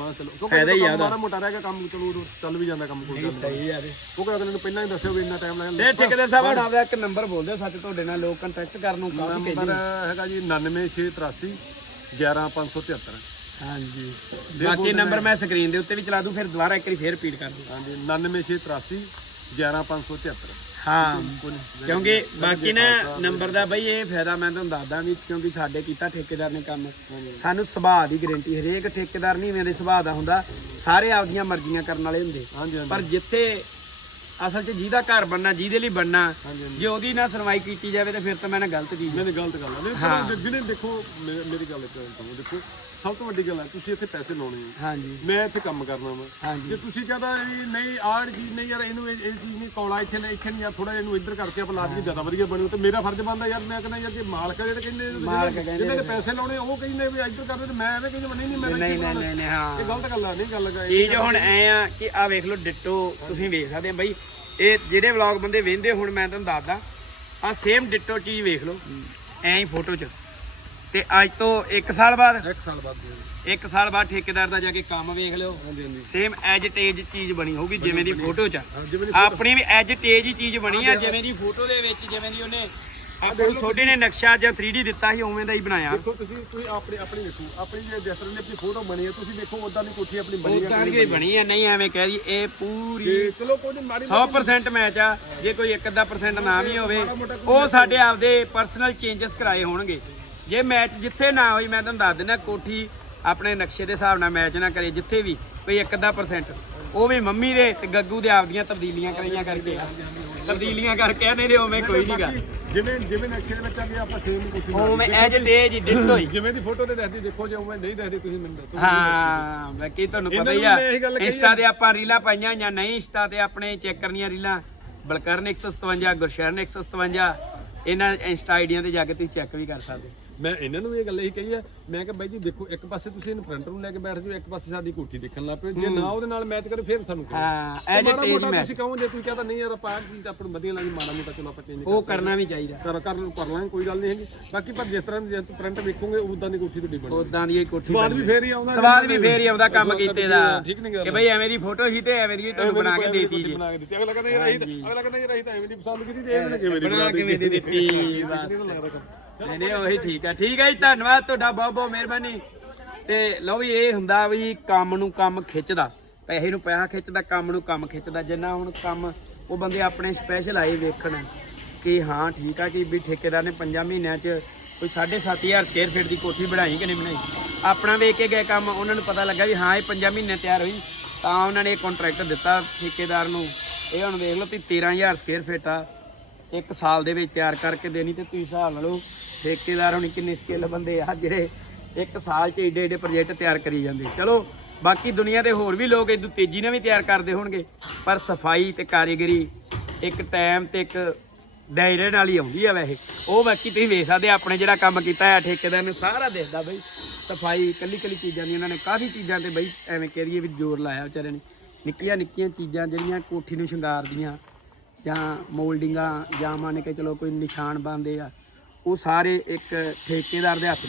ਫਾਇਦਾ ਹੀ ਆ ਮਾੜਾ ਮੋਟਾ ਰਹਿ ਗਿਆ ਕੰਮ ਚਲੋ ਚੱਲ ਵੀ ਜਾਂਦਾ ਕੰਮ ਕੋਈ ਸਹੀ ਆ ਕਿਉਂਕਿ ਅਗਲੇ ਨੂੰ ਪਹਿਲਾਂ ਹੀ ਦੱਸਿਓ ਵੀ ਇੰਨਾ ਟਾਈਮ ਲੱਗਦਾ ਤੇ ਠੇਕੇਦਾਰ ਸਾਹਿਬ ਦਾ ਇੱਕ ਨੰਬਰ ਬੋਲ ਦਿਓ ਸੱਚ ਤੁਹਾਡੇ ਨਾਲ ਲੋਕ ਕੰਟੈਕਟ ਕਰਨ ਨੂੰ ਕਾਫੀ ਨੰਬਰ ਹੈਗਾ ਜੀ 99683 11573 ਹਾਂਜੀ। ਬਾਕੀ ਨੰਬਰ ਮੈਂ ਸਕਰੀਨ ਦੇ ਉੱਤੇ ਵੀ ਚਲਾ ਦੂੰ ਫਿਰ ਦੁਬਾਰਾ ਇੱਕ ਵਾਰੀ ਫੇਰ ਰਿਪੀਟ ਕਰ ਦੂੰ। ਹਾਂਜੀ 99683 11573 ਹਾਂ। ਕਿਉਂਕਿ ਬਾਕੀ ਨਾ ਨੰਬਰ ਦਾ ਬਈ ਇਹ ਫਾਇਦਾ ਮੈਂ ਤੁਹਾਨੂੰ ਦੱਸਦਾ ਵੀ ਕਿਉਂਕਿ ਸਾਡੇ ਕੀਤਾ ਠੇਕੇਦਾਰ ਨੇ ਕੰਮ। ਸਾਨੂੰ ਸੁਭਾਅ ਦੀ ਗਾਰੰਟੀ ਹਰੇਕ ਠੇਕੇਦਾਰ ਨਹੀਂ ਮੇਰੇ ਸੁਭਾਅ ਦਾ ਹੁੰਦਾ ਸਾਰੇ ਆਪਦੀਆਂ ਮਰਜ਼ੀਆਂ ਕਰਨ ਵਾਲੇ ਹੁੰਦੇ। ਪਰ ਜਿੱਥੇ ਅਸਲ 'ਚ ਜਿਹਦਾ ਘਰ ਬਣਨਾ ਜਿਹਦੇ ਲਈ ਬਣਨਾ ਜੇ ਉਹਦੀ ਨਾ ਸੁਣਵਾਈ ਕੀਤੀ ਜਾਵੇ ਤਾਂ ਫਿਰ ਤਾਂ ਮੈਂ ਨਾ ਗਲਤ ਚੀਜ਼ ਨਹੀਂ ਨਹੀਂ ਗਲਤ ਗੱਲ ਹੈ। ਨਹੀਂ ਜਿਹਨੇ ਦੇਖੋ ਮੇ- ਮੇਰੀ ਗੱਲ ਕਰਨ ਤੋਂ ਦੇਖੋ ਸਭ ਤੋਂ ਵੱਡੀ ਗੱਲ ਹੈ ਤੁਸੀਂ ਇੱਥੇ ਪੈਸੇ ਲਾਉਣੇ ਆ। ਹਾਂਜੀ। ਮੈਂ ਇੱਥੇ ਕੰਮ ਕਰਨਾ ਵਾ। ਹਾਂਜੀ। ਜੇ ਤੁਸੀਂ ਕਹਦਾ ਵੀ ਨਹੀਂ ਆਹ ਚੀਜ਼ ਨਹੀਂ ਯਾਰ ਇਹਨੂੰ ਇਹ ਇਹ ਚੀਜ਼ ਨਹੀਂ ਕੌਲਾ ਇੱਥੇ ਨਹੀਂ ਇੱਥੇ ਨਹੀਂ ਯਾਰ ਥੋੜਾ ਇਹਨੂੰ ਇੱਧਰ ਕਰਕੇ ਆਪਾਂ ਲਾ ਦਈਏ ਜ਼ਿਆਦਾ ਵਧੀਆ ਬਣੂ ਤੇ ਮੇਰਾ ਫਰਜ਼ ਬਣਦਾ ਯਾਰ ਮੈਂ ਕਹਿੰਦਾ ਯਾਰ ਜੇ ਮਾਲਕ ਹੈ ਤੇ ਕਹਿੰਦੇ ਮਾਲਕ ਕਹਿੰਦੇ ਜਿਹਨੇ ਪੈਸੇ ਲਾਉਣੇ ਉਹ ਕਹਿੰਦੇ ਵੀ ਇੱਧਰ ਕਰਦੇ ਤੇ ਮੈਂ ਐਵੇਂ ਕਹਿੰਦਾ ਨਹੀਂ ਨਹੀਂ ਮੈਂ ਨਹੀਂ ਨਹੀਂ ਨਹੀਂ ਨਹੀਂ ਹਾਂ। ਇਹ ਗਲਤ ਗੱਲ ਆ ਨਹੀਂ ਗੱਲ ਹੈ ਚੀਜ਼ ਹੁਣ ਐ ਆ ਕਿ ਆ ਵੇਖ ਲਓ ਡਿੱਟੋ ਤੁਸੀਂ ਵੇਖ ਸਕਦੇ ਆ ਬਈ ਇਹ ਜਿਹੜੇ ਵਲੌਗ ਬੰਦੇ ਵੇਖਦੇ ਹੁਣ ਮੈਂ ਤੁਹਾਨੂੰ ਦੱਸਦਾ ਆ ਸੇਮ ਡਿੱਟੋ ਚੀਜ਼ ਵੇਖ ਲਓ। ਐਂ ਹੀ ਫੋਟੋ 'ਚ। ਤੇ ਅੱਜ ਤੋਂ 1 ਸਾਲ ਬਾਅਦ ਇੱਕ ਸਾਲ ਬਾਅਦ ਇੱਕ ਸਾਲ ਬਾਅਦ ਠੇਕੇਦਾਰ ਦਾ ਜਾ ਕੇ ਕੰਮ ਵੇਖ ਲਿਓ। ਸੇਮ ਐਜ ਟੇਜ ਚੀਜ਼ ਬਣੀ ਹੋਊਗੀ ਜਿਵੇਂ ਦੀ ਫੋਟੋ 'ਚ। ਆਪਣੀ ਵੀ ਐਜ ਟੇਜ ਹੀ ਚੀਜ਼ ਬਣੀ ਆ ਜਿਵੇਂ ਦੀ ਫੋਟੋ ਦੇ ਵਿੱਚ ਜਿਵੇਂ ਦੀ ਉਹਨੇ ਨੂੰ ਛੋਟੇ ਨੇ ਨਕਸ਼ਾ ਜਾਂ 3D ਦਿੱਤਾ ਸੀ ਉਵੇਂ ਦਾ ਹੀ ਬਣਾਇਆ। ਦੇਖੋ ਤੁਸੀਂ ਤੁਸੀਂ ਆਪਣੀ ਆਪਣੀ ਦੇਖੋ ਆਪਣੀ ਜੇ ਜਿਸ ਤਰ੍ਹਾਂ ਦੀ ਆਪਣੀ ਫੋਟੋ ਬਣੀ ਹੈ ਤੁਸੀਂ ਦੇਖੋ ਉਦਾਂ ਦੀ ਕੋਠੀ ਆਪਣੀ ਬਣੀ ਹੈ ਉਦਾਂ ਦੀ ਬਣੀ। ਆ ਨਹੀਂ ਐਵੇਂ ਕਹਿ ਦੀ ਇਹ ਪੂਰੀ ਚਲੋ ਕੋਈ ਨੀ, ਮਾੜੀ 100% ਮੈਚ ਆ ਜੇ ਕੋਈ ਇੱਕ ਅੱਧਾ percent ਨਾ ਵੀ ਹੋਵੇ ਉਹ ਸਾਡੇ ਆਪਦੇ ਪਰਸਨਲ ਚੇਂਜਸ ਕਰਾਏ ਹੋਣਗੇ। ਜੇ ਮੈਚ ਜਿੱਥੇ ਨਾ ਹੋਈ ਮੈਂ ਤੁਹਾਨੂੰ ਦੱਸ ਦਿੰਦਾ ਕੋਠੀ ਆਪਣੇ ਨਕਸ਼ੇ ਦੇ ਹਿਸਾਬ ਨਾਲ ਮੈਚ ਨਾ ਕਰੇ ਜਿੱਥੇ ਵੀ ਕੋਈ ਇੱਕ ਅੱਧਾ percent ਉਹ ਵੀ ਮੰਮੀ ਦੇ ਤੇ ਗੱਗੂ ਦੇ ਆਪਦੀਆਂ ਤਬਦੀਲੀਆਂ ਕਰਾਈਆਂ ਕਰਕੇ। ਤਬਦੀਲੀਆਂ ਕਰਕੇ ਨਹੀਂ ਤੇ ਉਵੇਂ ਕੋਈ ਨਹੀਂਗਾ ਜਿਵੇਂ ਜਿਵੇਂ ਨਕਸ਼ੇ ਦੇ ਵਿੱਚ ਆ ਗਿਆ ਆਪਾਂ ਸੇਮ ਕੋਠੀ ਉਵੇਂ ਐਜ ਹੀ ਡਿੱਟ ਹੋਈ। ਜਿਵੇਂ ਦੀ ਫੋਟੋ ਤੇ ਦੱਸਦੀ ਦੇਖੋ ਜੇ ਉਵੇਂ ਨਹੀਂ ਦੱਸਦੀ ਤੁਸੀਂ ਮੈਨੂੰ ਦੱਸੋ। ਹਾਂ ਬਾਕੀ ਤੁਹਾਨੂੰ ਪਤਾ ਹੀ ਆ। ਇੰਸਟਾ ਤੇ ਆਪਾਂ ਰੀਲਾਂ ਪਾਈਆਂ ਜਾਂ ਨਹੀਂ ਇੰਸਟਾ ਤੇ ਆਪਣੇ ਚੈੱਕ ਕਰਨੀਆਂ ਰੀਲਾਂ। ਬਲਕਰਨ 157 ਗੁਰਸ਼ਰਨ 157 ਇਹਨਾਂ ਇੰਸਟਾ ਆਈਡੀਆਂ ਤੇ ਜਾ ਕੇ ਤੁਸੀਂ ਚੈੱਕ ਵੀ ਕਰ ਸਕਦੇ। ਮੈਂ ਇਹਨਾਂ ਨੂੰ ਇਹ ਗੱਲ ਇਹੀ ਕਹੀ ਆ ਮੈਂ ਕਿਹਾ ਬਾਈ ਜੀ ਦੇਖੋ ਇੱਕ ਪਾਸੇ ਤੁਸੀਂ ਇਹਨੂੰ ਪ੍ਰਿੰਟਰ ਨੂੰ ਲੈ ਕੇ ਬੈਠ ਜਾਓ ਇੱਕ ਪਾਸੇ ਸਾਡੀ ਕੋਠੀ ਦੇਖਣ ਲੱਗ ਪਏ ਜੇ ਨਾ ਉਹਦੇ ਨਾਲ ਮੈਚ ਕਰੇ ਫਿਰ ਤੁਹਾਨੂੰ ਕਹੋ ਹਾਂ ਐਜ ਮਾੜਾ ਟੇਜ ਮੋਟਾ ਮੈਚ ਤੁਸੀਂ ਕਹੋ ਜੇ ਤੁਸੀਂ ਕਹਤਾ ਨਹੀਂ ਯਾਰ ਆਪਾਂ ਆਹ ਚੀਜ਼ ਆਪਾਂ ਨੂੰ ਵਧੀਆ ਲੱਗੀ ਮਾੜਾ ਮੋਟਾ ਚਲੋ ਆਪਾਂ ਚੇਂਜ ਉਹ ਕਰਨਾ ਵੀ ਚਾਹੀਦਾ। ਕਰ ਕਰ ਕਰ ਲਾਂਗੇ ਕੋਈ ਗੱਲ ਨਹੀਂ ਹੈਗੀ। ਬਾਕੀ ਪਰ ਜਿਸ ਤਰ੍ਹਾਂ ਜੇ ਪ੍ਰਿੰਟ ਵੇਖੋਗੇ ਉਦਾਂ ਦੀ ਕੋਠੀ ਤੁਹਾਡੀ ਬਣੀ ਉਦਾਂ ਦੀ ਹੀ ਕੋਠੀ ਸਵਾਦ ਵੀ ਫੇਰ ਹੀ ਆਉਂਦਾ ਸਵਾਦ ਵੀ ਫੇਰ ਹੀ ਆਉਂਦਾ ਕੰਮ ਕੀਤੇ ਦਾ। ਠੀਕ ਨਹੀਂ ਗੱਲ ਕਿ ਬਈ ਐਵੇਂ ਦੀ ਫੋਟੋ ਸੀ ਤੇ ਐਵੇਂ ਦੀ ਤੁਹਾਨੂੰ ਬਣਾ ਕੇ ਦੇਤੀ ਜੀ। ਬਣਾ ਕੇ ਦਿੱਤੀ। ਅਗਲਾ ਕਹਿੰਦਾ ਯਾਰ ਅਸੀਂ ਅਗਲਾ ਕਹਿੰਦਾ ਯਾਰ ਅਸੀਂ ਤਾਂ ਐਵੇਂ ਦੀ ਪਸੰਦ ਕੀਤੀ ਤੇ ਇਹ ਬਣਾ ਕਿਵੇਂ ਦੀ ਬਣਾ ਕੇ ਦਿੱਤੀ ਬਸ। ਨਹੀਂ ਨਹੀਂ, ਉਹੀ ਠੀਕ ਆ। ਠੀਕ ਆ ਜੀ, ਧੰਨਵਾਦ ਤੁਹਾਡਾ, ਬਹੁਤ ਬਹੁਤ ਮਿਹਰਬਾਨੀ। ਤੇ ਲਓ ਵੀ, ਇਹ ਹੁੰਦਾ ਵੀ ਕੰਮ ਨੂੰ ਕੰਮ ਖਿੱਚਦਾ। ਪੈਸੇ ਨੂੰ ਪੈਸਾ ਖਿੱਚਦਾ, ਕੰਮ ਨੂੰ ਕੰਮ ਖਿੱਚਦਾ। ਜਿੰਨਾ ਹੁਣ ਕੰਮ ਉਹ ਬੰਦੇ ਆਪਣੇ ਸਪੈਸ਼ਲ ਆਏ ਵੇਖਣ ਕਿ ਹਾਂ, ਠੀਕ ਆ ਕਿ ਵੀ ਠੇਕੇਦਾਰ ਨੇ 5 ਮਹੀਨਿਆਂ 'ਚ ਕੋਈ 7.5000 ਸਕੁਅਰ ਫੀਟ ਦੀ ਕੋਠੀ ਬਣਾਈ ਕਿ ਨਹੀਂ ਬਣਾਈ? ਆਪਣਾ ਵੇਖ ਕੇ ਗਏ ਕੰਮ, ਉਹਨਾਂ ਨੂੰ ਪਤਾ ਲੱਗਾ ਵੀ ਹਾਂ, ਇਹ 5 ਮਹੀਨੇ ਤਿਆਰ ਹੋਈ। ਤਾਂ ਉਹਨਾਂ ਨੇ ਇਹ ਕੰਟਰੈਕਟ ਦਿੱਤਾ ਠੇਕੇਦਾਰ ਨੂੰ। ਇਹ ਹੁਣ ਵੇਖ ਲਓ ਵੀ 13000 ਸਕੁਅਰ ਫੀਟ ਆ। ਇੱਕ ਸਾਲ ਦੇ ਵਿੱਚ ਤਿਆਰ ਕਰਕੇ ਦੇਣੀ ਤੇ ਤੁਸੀਂ ਹਿਸਾਬ ਲਾ ਲਓ ਠੇਕੇਦਾਰ ਹੁਣ ਕਿੰਨੇ ਸਕਿੱਲ ਬੰਦੇ ਆ ਜਿਹੜੇ ਇੱਕ ਸਾਲ 'ਚ ਏਡੇ ਏਡੇ ਪ੍ਰੋਜੈਕਟ ਤਿਆਰ ਕਰੀ ਜਾਂਦੇ। ਚਲੋ, ਬਾਕੀ ਦੁਨੀਆ ਦੇ ਹੋਰ ਵੀ ਲੋਕ ਇਦੋਂ ਤੇਜ਼ੀ ਨਾਲ ਵੀ ਤਿਆਰ ਕਰਦੇ ਹੋਣਗੇ, ਪਰ ਸਫ਼ਾਈ ਤੇ ਕਾਰੀਗਰੀ ਇੱਕ ਟਾਈਮ ਤੇ ਇੱਕ ਦਾਇਰੇ ਨਾਲ ਹੀ ਆਉਂਦੀ ਆ ਵੈਸੇ। ਉਹ ਬਾਕੀ ਤੁਸੀਂ ਵੇਖ ਸਕਦੇ ਆਪਣੇ ਜਿਹੜਾ ਕੰਮ ਕੀਤਾ ਹੈ ਠੇਕੇਦਾਰ ਨੇ ਸਾਰਾ ਦੇਖਦਾ ਬਈ, ਸਫ਼ਾਈ ਕੱਲੀ ਕੱਲੀ ਚੀਜ਼ਾਂ ਦੀ ਉਹਨਾਂ ਨੇ ਕਾਫੀ ਚੀਜ਼ਾਂ ਤੇ ਬਈ ਐਵੇਂ ਕਹਿ ਰਹੀਏ ਵੀ ਜ਼ੋਰ ਲਾਇਆ ਵਿਚਾਰੇ ਨੇ। ਨਿੱਕੀਆਂ ਨਿੱਕੀਆਂ ਚੀਜ਼ਾਂ ਜਿਹੜੀਆਂ ਕੋਠੀ ਨੂੰ ਸ਼ਿੰਗਾਰਦੀਆਂ ਜਾਂ ਮੋਲਡਿੰਗਾਂ ਜਾਂ ਮੰਨ ਕੇ ਚਲੋ ਕੋਈ ਨਿਸ਼ਾਨ ਬਣਦੇ ਆ, ਉਹ ਸਾਰੇ ਇੱਕ ਠੇਕੇਦਾਰ ਦੇ ਹੱਥ